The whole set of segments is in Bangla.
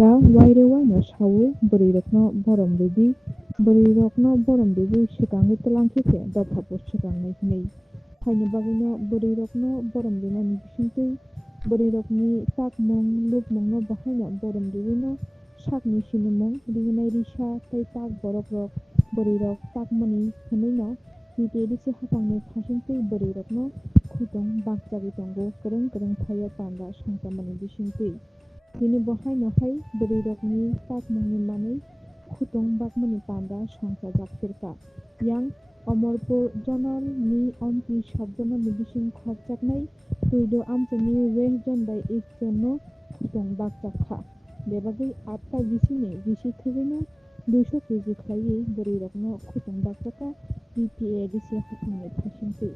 ra waire waino sawo borirokno borom redi borirokno borom rebu sikangi telangkike dophapo sikangnai hinui haini bagino borirokno borom remani bisingtui borirokni takmung lupmungno bahaina borom rebuino sakni sinimung ringnai risa tei tak borokrok borirok takmani hinuino PTADC hapangni phasingtui borirokno khutong bakjagui tongo korong korong phaio panda sangtamani bisingtui bini bahaino hai borirokni takmungni manui khutong bakmani panda sangsajak sirka yang Omorpur Zonal ni MP Sabjono ni bising khorjaknai tuido amchani westjon bai eastjonno khutong bakjakha bebagui atta bisini bisi thubino 200 kg khlaiui borirokno khutong bakjaka PTADC hapangni phasingtui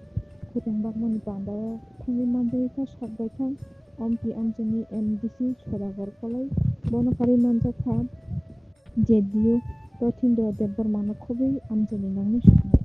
khutong bakmani panda thangui manjaika sakbaithang MP amchani MDC Sodagar Kolai bonokari manjakha JDU Rothindo Debbarmano khobui amchani nangni saknai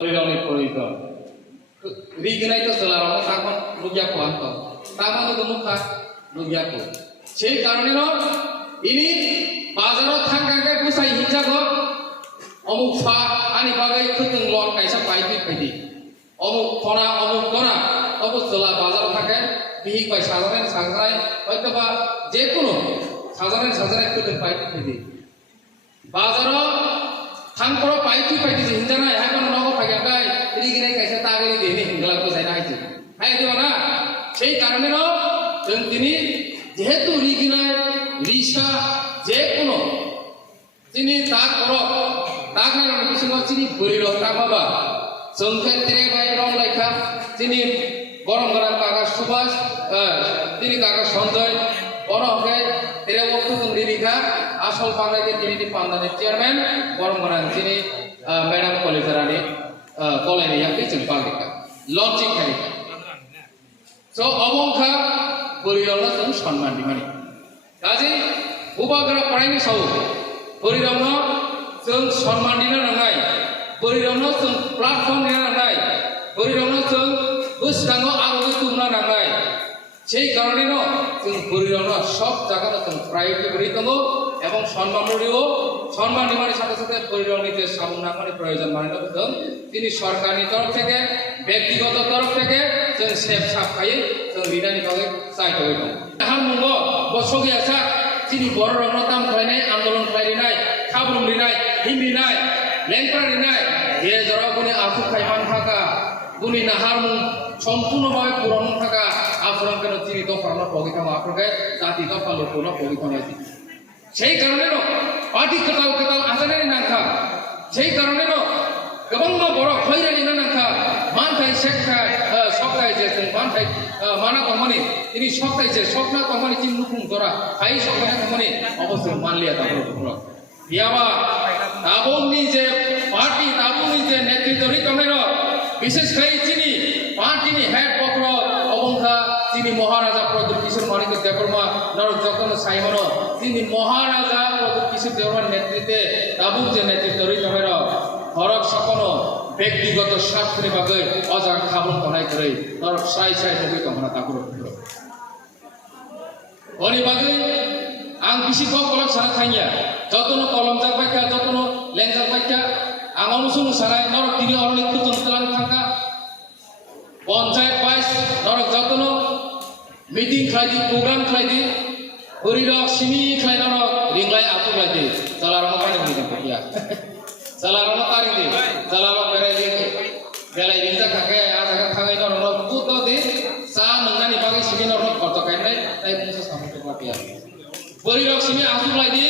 Borirokni proyojon rignai to solarong takon lugyaku anto takon to mukha lugyaku সেই কারণে ini bazaro thangkangke busai hijago omuk fa ani bagai khuteng lor kaisa paiti paiti omuk khona omuk kona obo sola bazaro thangke bihi bai sajaran sajarai hoytoba je kono sajaran khuteng paiti paiti bazaro thangkoro paiti paiti hinjanai haikono nogo phagiakai riginai kaisa tageli deni hingla busai nahaisi hai dibana সেই কারণে जों दिनै যেহেতু রিগিনাই রিসা যে কোনো যিনি তা করো তা কারণে কিছু চিনি বলিরক তামাবা সংখ্যা তেরে বাই রং লেখা যিনি গরম গরম কাকা সুভাষ তিনি কাকা সঞ্জয় বড় হকে তেরে বস্তু তুমি লেখা আসল বাংলাতে তিনি পান্দানের চেয়ারম্যান গরম গরম যিনি ম্যাডাম কলেজরানি কলেজে ইয়াকে চিন্তা লেখা লঞ্চিং খানিকা so omongkha borirokno जों सन्मान दिमानि गाजै उबाग्रा फरायनि साव बोरिरokno जों सन्मान दिनो नांनाय बोरिरokno जों प्लाटफर्म दिनो नांनाय बोरिरokno जों बुसखाङो आगोलै तुमना नांनाय সেই কারণেनो जों बोरिरokno सब জায়গাनो जों प्रायोरिटी करि दङो এবং সম্মান দিও সম্মান দিমাनि সাথে সাথে बोरिरokनि যে সামনামানি প্রয়োজন মানে जों তিনি সরকারি তরফ থেকে ব্যক্তিগত তরফ থেকে जों सेब साफायै जों लिरनायनि बागै जायखौ दं हारमुंगो बसगि आसा जिनि बररokno दाम खालायनाय आन्दोलन खालायनाय खाब्रुम लिरनाय हिमलिनाय लेंक्रा लिरनाय जे जरागुनि आखु खायमान थाका गुनि नाहारमुं সম্পূর্ণভাবে পূরণ থাকা আপনাকে তিনি দফানো পগিতাম আপনাকে জাতি দফা লোকনো পগিতাম সেই কারণেনো পার্টি কেতাও কেতাও আজানের নাংখা সেই কারণেনো गोबां बर' खैरानि नांखा मानथाय सेक्टार सप्ताय जे जों मानथाय माना कमानि তিনি सप्ताय जे सप्ना कमानि जिं नुखुं दरा हाय सप्ताय कमानि अबश्य मानलिया दाबो बियाबा दाबोनि जे पार्टी दाबोनि जे नेतृत्वनि कमेर विशेष kai जिनि पार्टीनि हेड पक्र अबंखा जिनि महाराजा प्रदीप किशोर मानिक देबबर्मा नरक जतन साइमनो जिनि महाराजा प्रदीप किशोर देबबर्मा नेतृत्वे दाबो जे नेतृत्वनि कमेर हरक सपनो व्यक्तिगत स्वार्थनि बागै अजां खाबुन तनाय गरै नरक साइ साइ बगै तमना ताकुरो अनि बागै आं बिसि कलम साना थाइया जतनो कलम जाबायका जतनो लेंजा बायका आं अनुसुनु सानाय नरक तिनि अरनि कुतन तलान थांका पञ्चायत बाइस नरक जतनो मिटिं खालायदि प्रग्राम खालायदि बोरिरक सिनि खालाय नरक रिंलाय आतु लायदि जलारम बायनो मिटिं फैया Salarano taring di, salaro belai binta kakek, ada kakek noro puto di, sah mengani pakai sini noro kotor kainai, tapi musuh sama kepastian. Borirok sini asal lagi,